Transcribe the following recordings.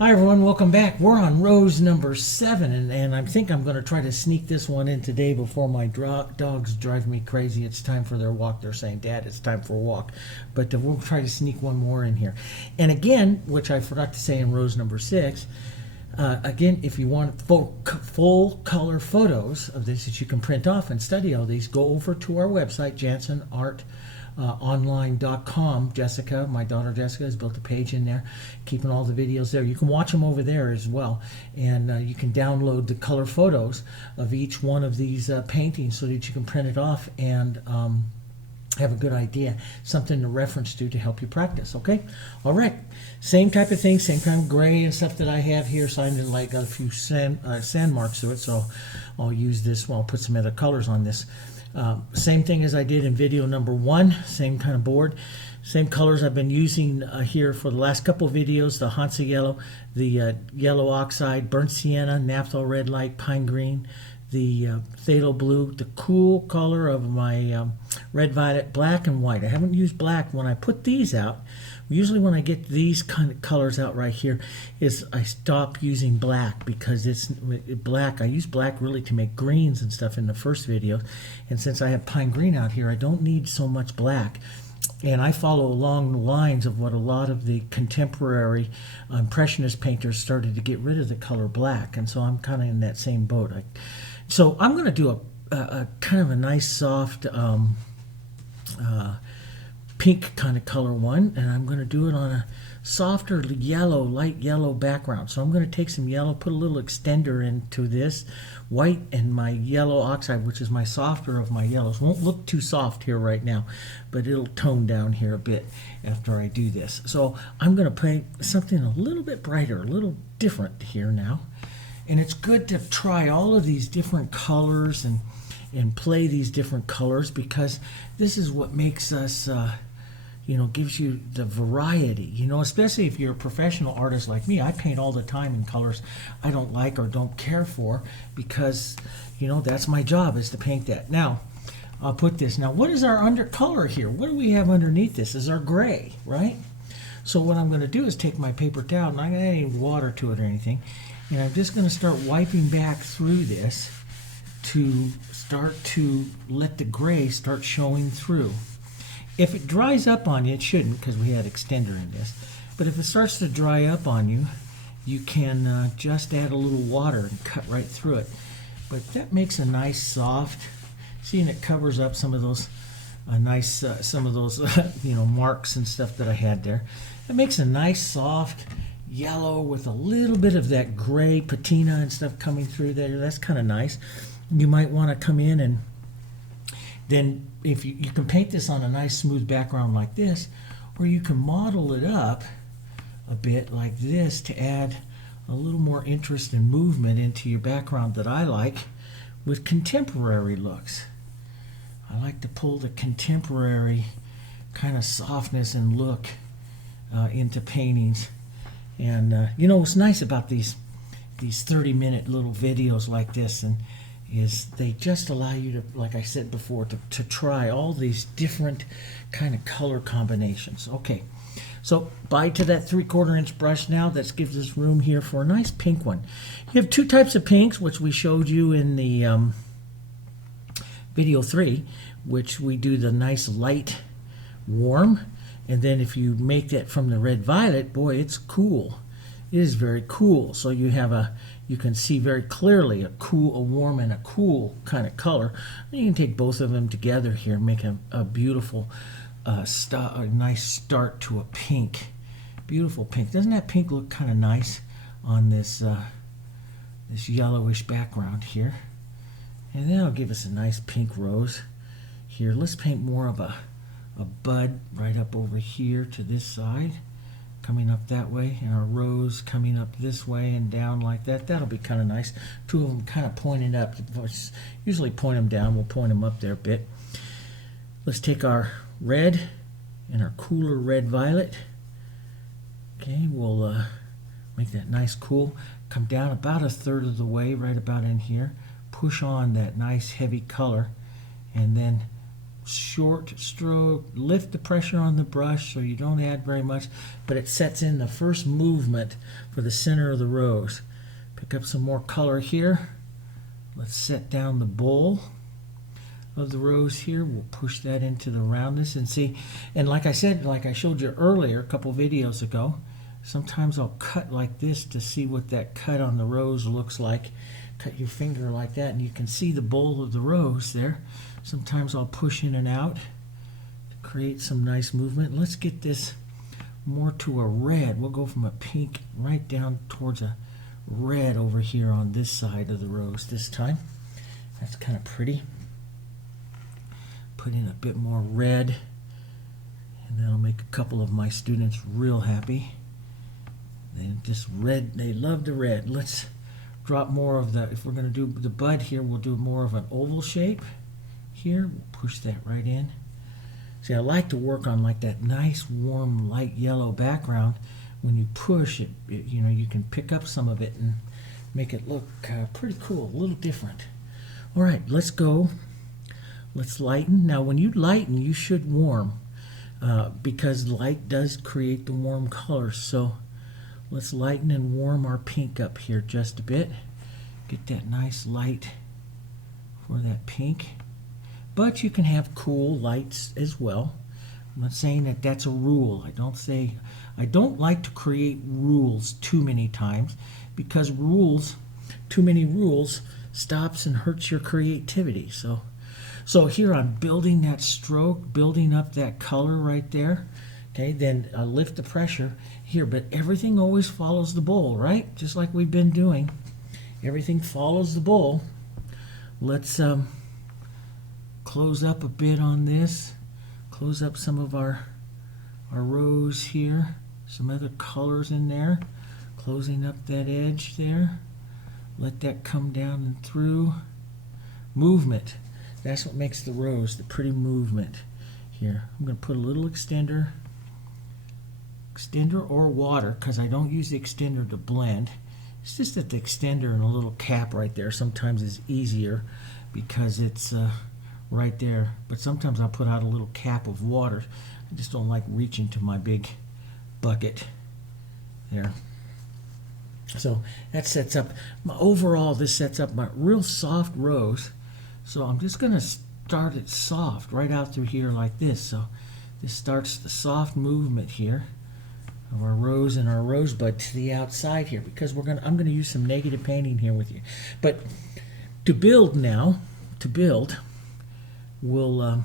Hi everyone, welcome back. We're on rose number 7, and I think I'm going to try to sneak this one in today before my dogs drive me crazy. It's time for their walk. They're saying, Dad, it's time for a walk. But we'll try to sneak one more in here. And again, which I forgot to say in rose number 6, again, if you want full color photos of this that you can print off and study all these, go over to our website, JansonArtOnline.com. Jessica, my daughter Jessica, has built a page in there, keeping all the videos there. You can watch them over there as well, and you can download the color photos of each one of these paintings so that you can print it off and have a good idea, something to reference to help you practice. Okay, all right, same type of thing, same kind of gray and stuff that I have here. So I didn't like, got a few sand marks to it, so I'll use this. Well, I'll put some other colors on this. Same thing as I did in video number 1, same kind of board, same colors I've been using here for the last couple of videos: the Hansa yellow, the yellow oxide, burnt sienna, naphtha red light, pine green, the phthalo blue, the cool color of my red violet, black and white. I haven't used black when I put these out. Usually when I get these kind of colors out right here is I stop using black, because it's black. I use black really to make greens and stuff in the first video, and since I have pine green out here, I don't need so much black. And I follow along the lines of what a lot of the contemporary impressionist painters started to get rid of the color black, and so I'm kind of in that same boat. So I'm going to do a kind of a nice soft pink kind of color one, and I'm going to do it on a softer yellow, light yellow background. So I'm going to take some yellow, put a little extender into this white, and my yellow oxide, which is my softer of my yellows. Won't look too soft here right now, but it'll tone down here a bit after I do this. So I'm going to paint something a little bit brighter, a little different here now. And it's good to try all of these different colors and play these different colors, because this is what makes us gives you the variety, especially if you're a professional artist like me. I paint all the time in colors I don't like or don't care for, because that's my job, is to paint that. Now I'll put this. Now, what is our undercolor here? What do we have underneath this? Is our gray, right? So what I'm going to do is take my paper towel, and I'm not going to add any water to it or anything, and I'm just going to start wiping back through this to start to let the gray start showing through. If it dries up on you, it shouldn't, because we had extender in this, but if it starts to dry up on you, you can just add a little water and cut right through it. But that makes a nice soft, see, and it covers up some of those marks and stuff that I had there. It makes a nice soft yellow with a little bit of that gray patina and stuff coming through there. That's kind of nice. You might want to come in, and then if you can paint this on a nice smooth background like this, or you can model it up a bit like this to add a little more interest and movement into your background that I like with contemporary looks. I like to pull the contemporary kind of softness and look into paintings. And what's nice about these 30-minute little videos like this is they just allow you to, like I said before, to try all these different kind of color combinations. Okay, so bye to that 3/4 inch brush now. That gives us room here for a nice pink one. You have 2 types of pinks, which we showed you in the video 3, which we do the nice light warm, and then if you make that from the red violet, boy, it's cool. It is very cool. So you can see very clearly a warm and a cool kind of color. You can take both of them together here and make a beautiful a nice start to a pink. Beautiful pink. Doesn't that pink look kind of nice on this this yellowish background here? And then I'll give us a nice pink rose here. Let's paint more of a bud right up over here to this side, coming up that way, and our rose coming up this way and down like that. That'll be kind of nice. 2 of them kind of pointing up. Usually point them down. We'll point them up there a bit. Let's take our red and our cooler red violet. Okay, we'll make that nice cool. Come down about 1/3 of the way, right about in here. Push on that nice heavy color, and then short stroke. Lift the pressure on the brush so you don't add very much, but it sets in the first movement for the center of the rose. Pick up some more color here. Let's set down the bowl of the rose here. We'll push that into the roundness and see. And like I said, like I showed you earlier a couple videos ago, sometimes I'll cut like this to see what that cut on the rose looks like. Cut your finger like that and you can see the bowl of the rose there. Sometimes I'll push in and out to create some nice movement. Let's get this more to a red. We'll go from a pink right down towards a red over here on this side of the rose this time. That's kind of pretty. Put in a bit more red, and that'll make a couple of my students real happy. They just red, they love the red. Let's drop more of the, if we're going to do the bud here, we'll do more of an oval shape here. We'll push that right in. See, I like to work on like that nice warm light yellow background. When you push it, you know, you can pick up some of it and make it look pretty cool, a little different. All right, let's go. Let's lighten. Now when you lighten, you should warm because light does create the warm colors. So let's lighten and warm our pink up here just a bit. Get that nice light for that pink. But you can have cool lights as well. I'm not saying that that's a rule. I don't like to create rules too many times because too many rules stops and hurts your creativity. So here I'm building that stroke, building up that color right there. Okay, then I lift the pressure here, but everything always follows the bowl, right? Just like we've been doing. Everything follows the bowl. Let's close up a bit on this. Close up some of our rose here. Some other colors in there. Closing up that edge there. Let that come down and through. Movement. That's what makes the rose, the pretty movement here. I'm going to put a little extender or water, because I don't use the extender to blend. It's just that the extender and a little cap right there sometimes is easier because it's right there. But sometimes I'll put out a little cap of water. I just don't like reaching to my big bucket there. So that sets up overall, this sets up my real soft rose. So I'm just going to start it soft right out through here like this. So this starts the soft movement here of our rose and our rosebud to the outside here, because I'm going to use some negative painting here with you. But to build now, we'll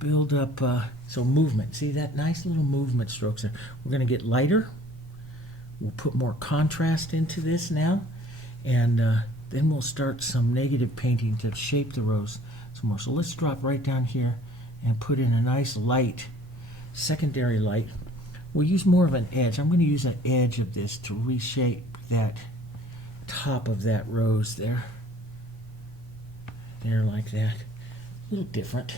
build up so movement. See that nice little movement strokes there. We're going to get lighter. We'll put more contrast into this now, and then we'll start some negative painting to shape the rose some more. So let's drop right down here and put in a nice light, secondary light. We'll use more of an edge. I'm going to use an edge of this to reshape that top of that rose there. There, like that. A little different.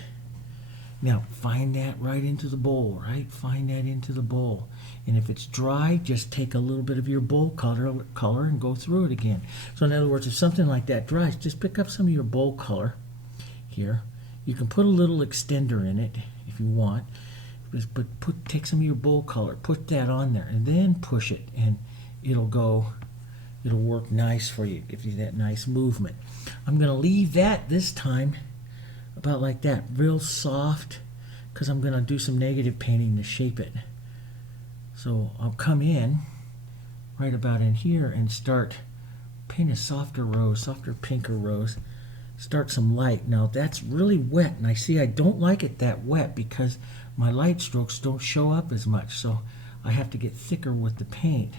Now, find that right into the bowl, right? Find that into the bowl. And if it's dry, just take a little bit of your bowl color and go through it again. So in other words, if something like that dries, just pick up some of your bowl color here. You can put a little extender in it if you want. But take some of your bowl color, put that on there, and then push it, and it'll work nice for you, give you that nice movement. I'm going to leave that this time about like that, real soft, because I'm going to do some negative painting to shape it. So I'll come in right about in here and start paint a softer rose, softer pinker rose. Start some light. Now that's really wet, and I see I don't like it that wet because my light strokes don't show up as much, so I have to get thicker with the paint.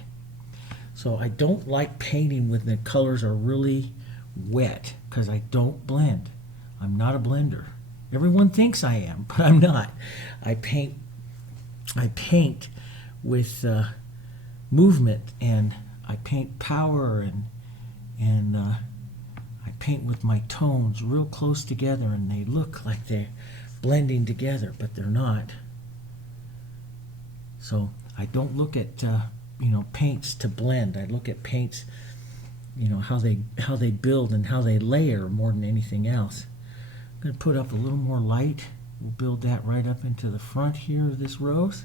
So I don't like painting when the colors are really wet because I don't blend. I'm not a blender. Everyone thinks I am, but I'm not. I paint with movement, and I paint power, and I paint with my tones real close together, and they look like they're blending together, but they're not. So I don't look at paints to blend. I look at paints, how they build and how they layer more than anything else. I'm going to put up a little more light. We'll build that right up into the front here of this rose.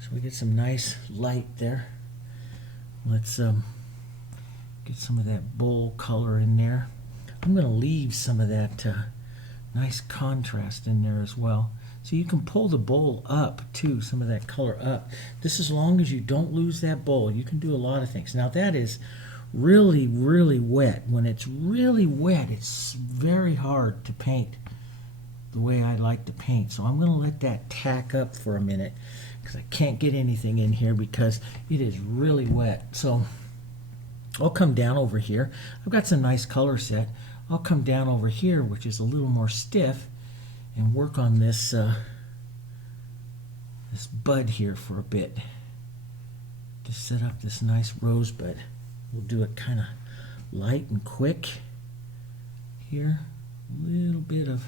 So we get some nice light there. Let's get some of that bold color in there. I'm going to leave some of that nice contrast in there as well. So you can pull the bowl up too, some of that color up. This, as long as you don't lose that bowl, you can do a lot of things. Now that is really, really wet. When it's really wet, it's very hard to paint the way I like to paint. So I'm going to let that tack up for a minute because I can't get anything in here because it is really wet. So I'll come down over here. I've got some nice color set. I'll come down over here, which is a little more stiff, and work on this this bud here for a bit to set up this nice rosebud. We'll do it kind of light and quick here. A little bit of,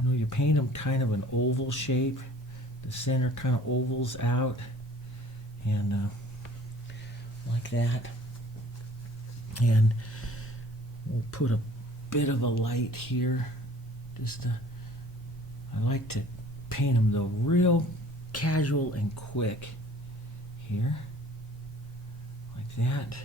you know, you paint them kind of an oval shape. The center kind of ovals out, and like that. And we'll put a bit of a light here. Just I like to paint them though real casual and quick here, like that.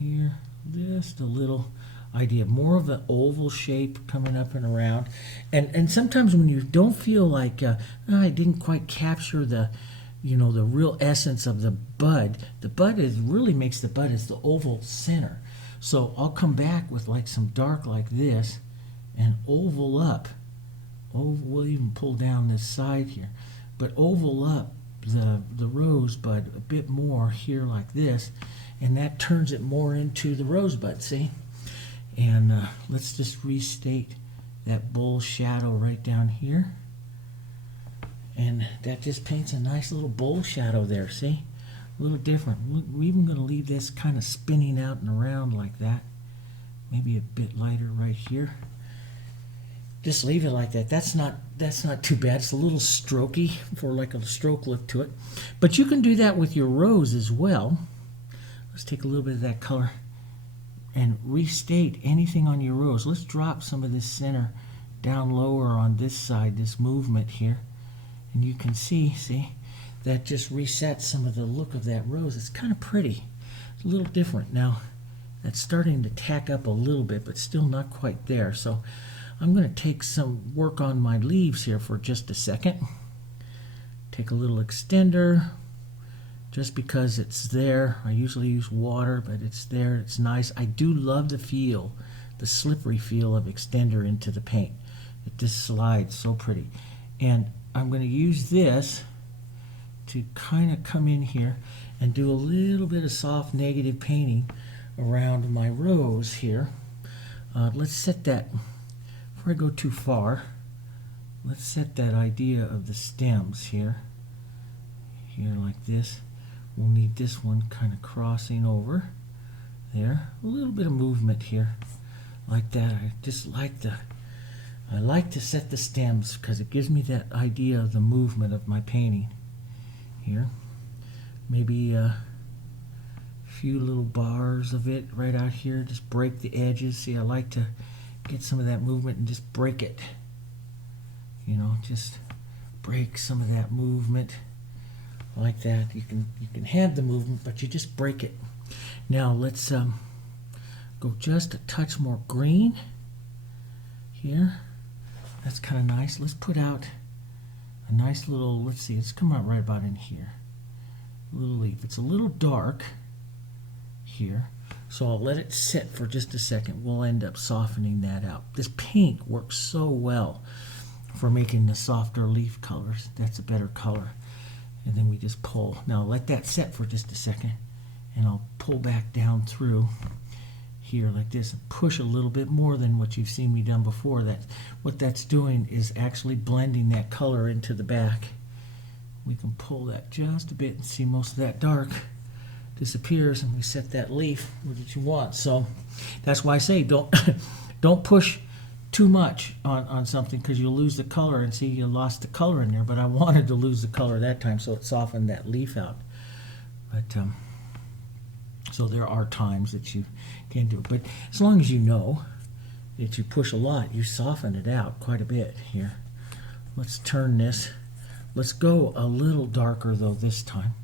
Here, just a little idea, more of an oval shape coming up and around. And sometimes when you don't feel like I didn't quite capture the, you know, the real essence of the bud is really makes the bud is the oval center. So I'll come back with like some dark like this and oval up. We'll even pull down this side here, but oval up the rosebud a bit more here like this, and that turns it more into the rosebud, see? And let's just restate that bowl shadow right down here. And that just paints a nice little bowl shadow there, see? A little different. We're even going to leave this kind of spinning out and around like that. Maybe a bit lighter right here. Just leave it like that. That's not too bad. It's a little strokey for like a stroke look to it. But you can do that with your rose as well. Let's take a little bit of that color and restate anything on your rose. Let's drop some of this center down lower on this side, this movement here. And you can see, that just resets some of the look of that rose. It's kind of pretty. It's a little different. Now, that's starting to tack up a little bit, but still not quite there. So I'm going to take some work on my leaves here for just a second. Take a little extender, just because it's there. I usually use water, but it's there. It's nice. I do love the feel, the slippery feel of extender into the paint. It just slides so pretty. And I'm going to use this to kind of come in here and do a little bit of soft negative painting around my rose here. Let's set that, before I go too far, let's set that idea of the stems here like this. We'll need this one kind of crossing over there. A little bit of movement here like that. I like to set the stems because it gives me that idea of the movement of my painting here. Maybe a few little bars of it right out here. Just break the edges. See, I like to get some of that movement and just break it. You know, just break some of that movement like that. You can have the movement, but you just break it. Now let's go just a touch more green here. That's kind of nice. Let's put out a nice little, let's see, it's come out right about in here. A little leaf. It's a little dark here, so I'll let it sit for just a second. We'll end up softening that out. This paint works so well for making the softer leaf colors. That's a better color. And then we just pull. Now let that set for just a second, and I'll pull back down through here like this and push a little bit more than what you've seen me done before. What that's doing is actually blending that color into the back. We can pull that just a bit and see most of that dark disappears, and we set that leaf that you want. So that's why I say don't push too much on something, because you'll lose the color, and see, you lost the color in there. But I wanted to lose the color that time, so it softened that leaf out. But so there are times that you can do it, but as long as you know that you push a lot, you soften it out quite a bit here. Let's turn this. Let's go a little darker though this time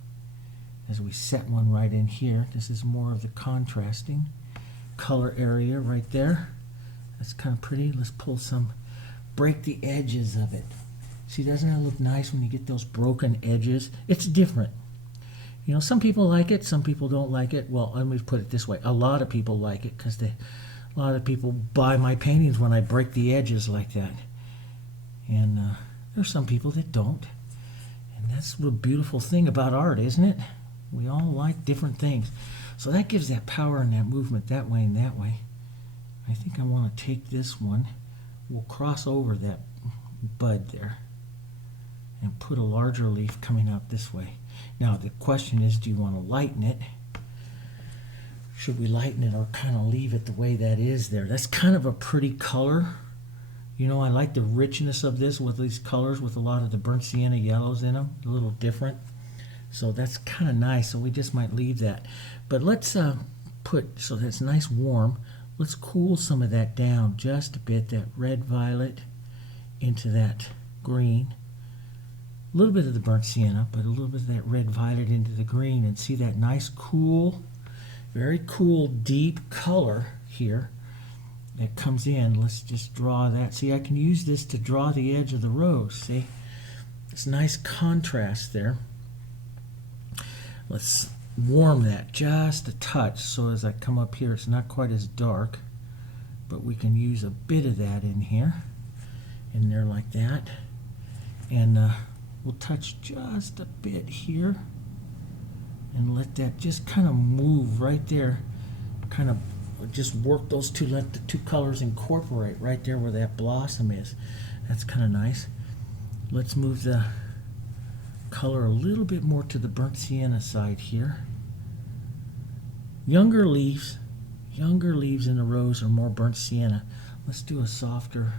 as we set one right in here. This is more of the contrasting color area right there. That's kind of pretty. Let's pull some, break the edges of it. See, doesn't that look nice when you get those broken edges? It's different. You know, some people like it, some people don't like it. Well, let me put it this way. A lot of people like it because a lot of people buy my paintings when I break the edges like that. And there's some people that don't. And that's the beautiful thing about art, isn't it? We all like different things. So that gives that power and that movement that way and that way. I think I want to take this one. We'll cross over that bud there and put a larger leaf coming out this way. Now the question is, do you want to lighten it? Should we lighten it or kind of leave it the way that is there? That's kind of a pretty color. You know, I like the richness of this with these colors with a lot of the burnt sienna yellows in them, a little different. So that's kind of nice, so we just might leave that. But let's put, so that's nice warm, let's cool some of that down just a bit, that red violet into that green. A little bit of the burnt sienna, but a little bit of that red violet into the green, and see that nice cool, very cool deep color here that comes in. Let's just draw that. See, I can use this to draw the edge of the rose. See, it's nice contrast there. Let's warm that just a touch so as I come up here it's not quite as dark, but we can use a bit of that in here, in there like that. And we'll touch just a bit here and let that just kind of move right there, kind of just work those two, let the two colors incorporate right there where that blossom is. That's kind of nice. Let's move the color a little bit more to the burnt sienna side here. Younger leaves in the rose are more burnt sienna. Let's do a softer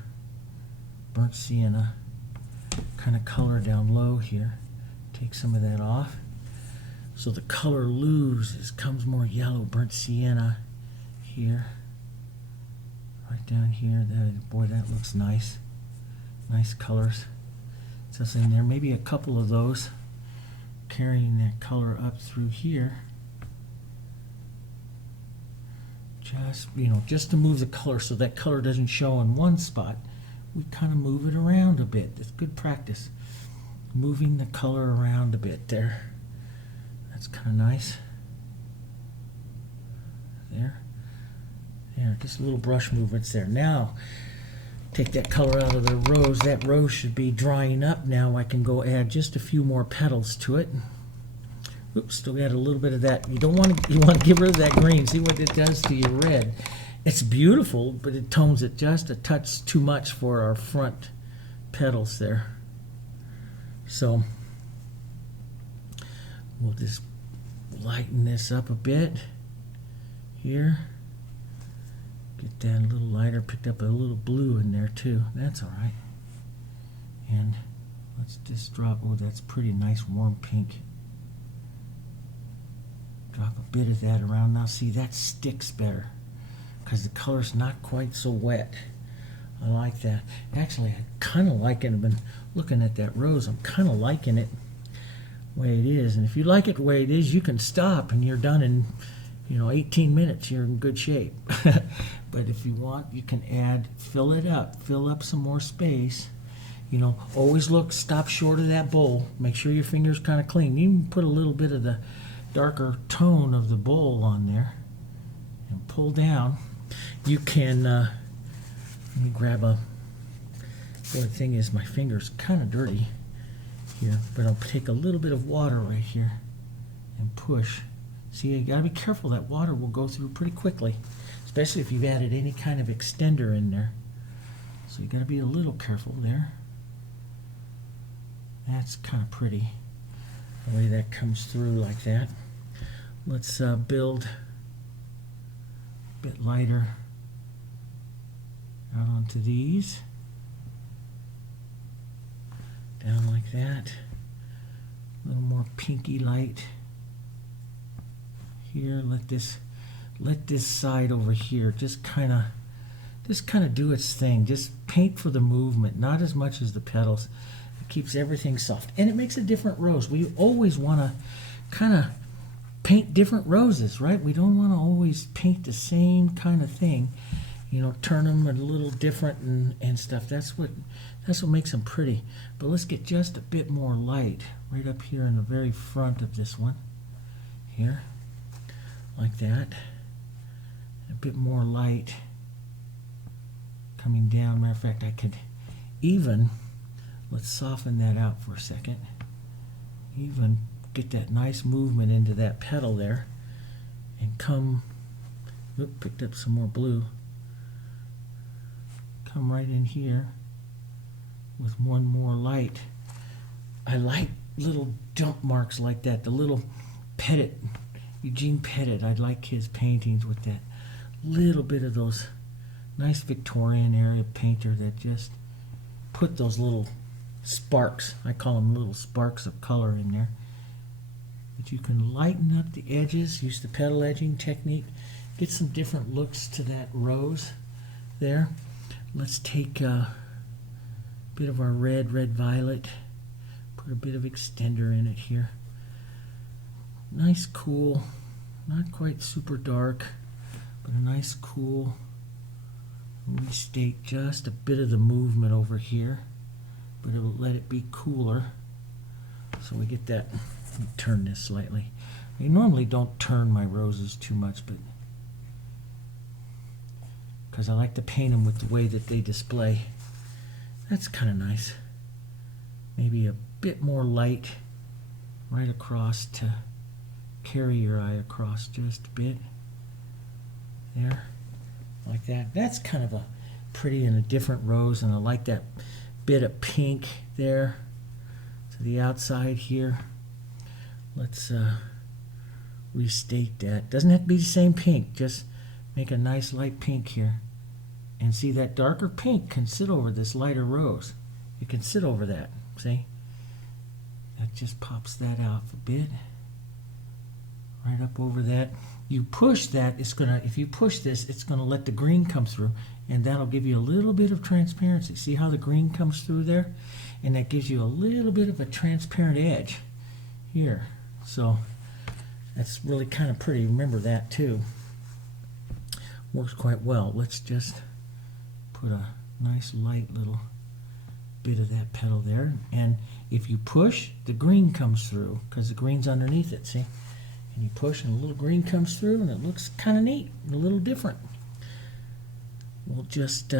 burnt sienna kind of color down low here. Take some of that off. So the color loses, comes more yellow burnt sienna here. Right down here. Boy, that looks nice. Nice colors. Just in there, maybe a couple of those, carrying that color up through here. Just, you know, just to move the color so that color doesn't show in one spot. We kind of move it around a bit. That's good practice. Moving the color around a bit there. That's kind of nice. There. There, just little brush movements there. Now, take that color out of the rose. That rose should be drying up now. I can go add just a few more petals to it. Oops, still got a little bit of that. You want to get rid of that green. See what it does to your red. It's beautiful, but it tones it just a touch too much for our front petals there. So we'll just lighten this up a bit here. Get that a little lighter. Picked up a little blue in there too. That's all right. And let's just drop, oh, that's pretty nice warm pink. Drop a bit of that around. Now see, that sticks better because the color's not quite so wet. I like that. Actually, I kind of like it. I've been looking at that rose. I'm kind of liking it the way it is. And if you like it the way it is, you can stop and you're done in, 18 minutes. You're in good shape. But if you want, you can add, fill it up, fill up some more space. Always stop short of that bowl. Make sure your finger's kind of clean. You can put a little bit of the darker tone of the bowl on there and pull down. You can, let me grab boy, the thing is my finger's kind of dirty here, but I'll take a little bit of water right here and push. See, you gotta be careful. That water will go through pretty quickly, especially if you've added any kind of extender in there. So you gotta be a little careful there. That's kind of pretty, the way that comes through like that. Let's build a bit lighter out onto these. Down like that. A little more pinky light here. Let this side over here just kind of just kind of do its thing. Just paint for the movement, not as much as the petals. It keeps everything soft, and it makes a different rose. We always want to kind of paint different roses, right? We don't want to always paint the same kind of thing. You know, turn them a little different and stuff. That's what makes them pretty. But let's get just a bit more light right up here in the very front of this one. Here, like that. A bit more light coming down. Matter of fact, I could even, let's soften that out for a second. Even get that nice movement into that petal there and come, oop, picked up some more blue. Come right in here with one more light. I like little dump marks like that. The little Pettit, Eugene Pettit, I like his paintings with that little bit of those nice Victorian era painter that just put those little sparks, I call them little sparks of color in there. But you can lighten up the edges, use the petal edging technique, get some different looks to that rose there. Let's take a bit of our red violet, put a bit of extender in it here. Nice cool, not quite super dark, but a nice cool, restate just a bit of the movement over here, but it'll let it be cooler. So we get that, let me turn this slightly. I normally don't turn my roses too much, but because I like to paint them with the way that they display. That's kind of nice. Maybe a bit more light right across to carry your eye across just a bit. There, like that. That's kind of a pretty and a different rose, and I like that bit of pink there to the outside here. Let's restate that. Doesn't have to be the same pink, just make a nice light pink here. And see, that darker pink can sit over this lighter rose. It can sit over that, see? That just pops that out a bit. Right up over that. You push that, it's gonna, if you push this, it's gonna let the green come through, and that'll give you a little bit of transparency. See how the green comes through there? And that gives you a little bit of a transparent edge here. So that's really kind of pretty. Remember that too. Works quite well. Let's just put a nice light little bit of that petal there, and if you push, the green comes through because the green's underneath it, see? And you push and a little green comes through, and it looks kind of neat, a little different. We'll just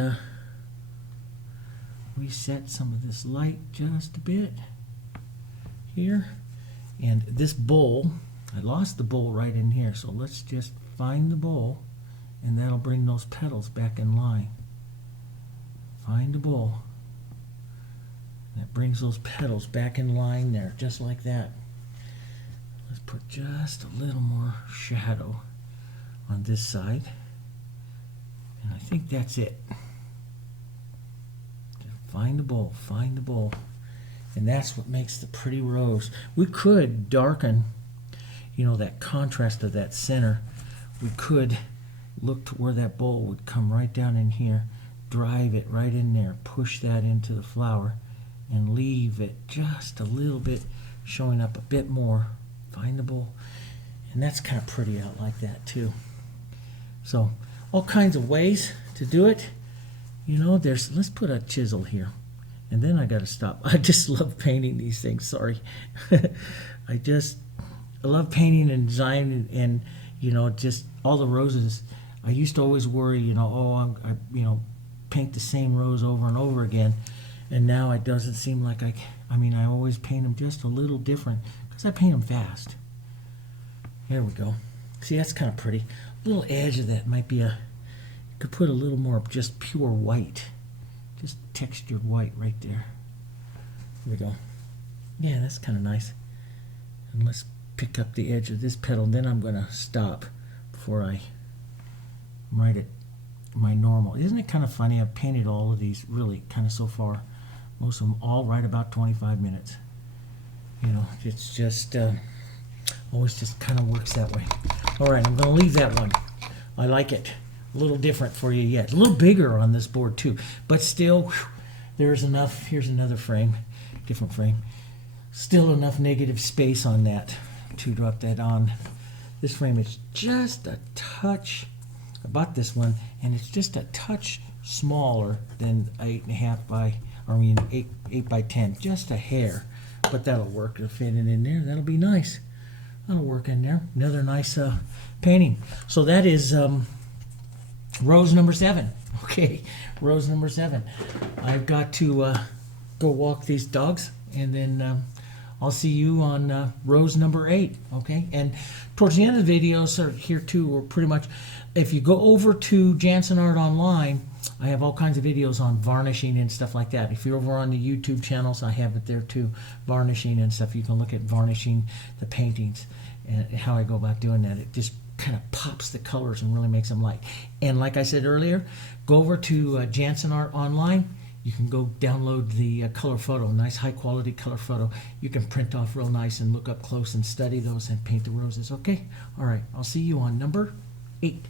reset some of this light just a bit here. And this bowl, I lost the bowl right in here, so let's just find the bowl, and that'll bring those petals back in line. Find the bowl. That brings those petals back in line there, just like that. Let's put just a little more shadow on this side. And I think that's it. Just find the bowl, find the bowl. And that's what makes the pretty rose. We could darken, you know, that contrast of that center. We could look to where that bowl would come right down in here, drive it right in there, push that into the flower, and leave it just a little bit showing up a bit more. Find the bowl. And that's kind of pretty out like that too. So all kinds of ways to do it. You know, let's put a chisel here. And then I got to stop. I just love painting these things. Sorry. I love painting and design and you know, just all the roses. I used to always worry, you know, oh, I paint the same rose over and over again. And now it doesn't seem like I always paint them just a little different because I paint them fast. There we go. See, that's kind of pretty. A little edge of that might be you could put a little more of just pure white. Just textured white right there. There we go. Yeah, that's kind of nice. And let's pick up the edge of this petal. Then I'm going to stop before I write it my normal. Isn't it kind of funny? I've painted all of these really kind of so far. Most of them all right about 25 minutes. You know, it's just always just kind of works that way. All right, I'm going to leave that one. I like it. a little different for you yet. A little bigger on this board too, but still, whew, there's enough. Here's another frame, different frame. Still enough negative space on that to drop that on. This frame is just a touch. I bought this one, and it's just a touch smaller than 8.5 by, I mean 8 by 10, just a hair. But that'll work to fit it in there. That'll be nice. That'll work in there. Another nice painting. So that is rose number 7. Okay, rose number 7. I've got to go walk these dogs, and then I'll see you on rose number 8. Okay, and towards the end of the videos are here too. We're pretty much, if you go over to Jansen Art Online, I have all kinds of videos on varnishing and stuff like that. If you're over on the YouTube channels, I have it there too, varnishing and stuff. You can look at varnishing the paintings and how I go about doing that. It just kind of pops the colors and really makes them light. And like I said earlier, go over to Jansen Art Online. You can go download the color photo, nice high quality color photo. You can print off real nice and look up close and study those and paint the roses. Okay? All right. I'll see you on number 8.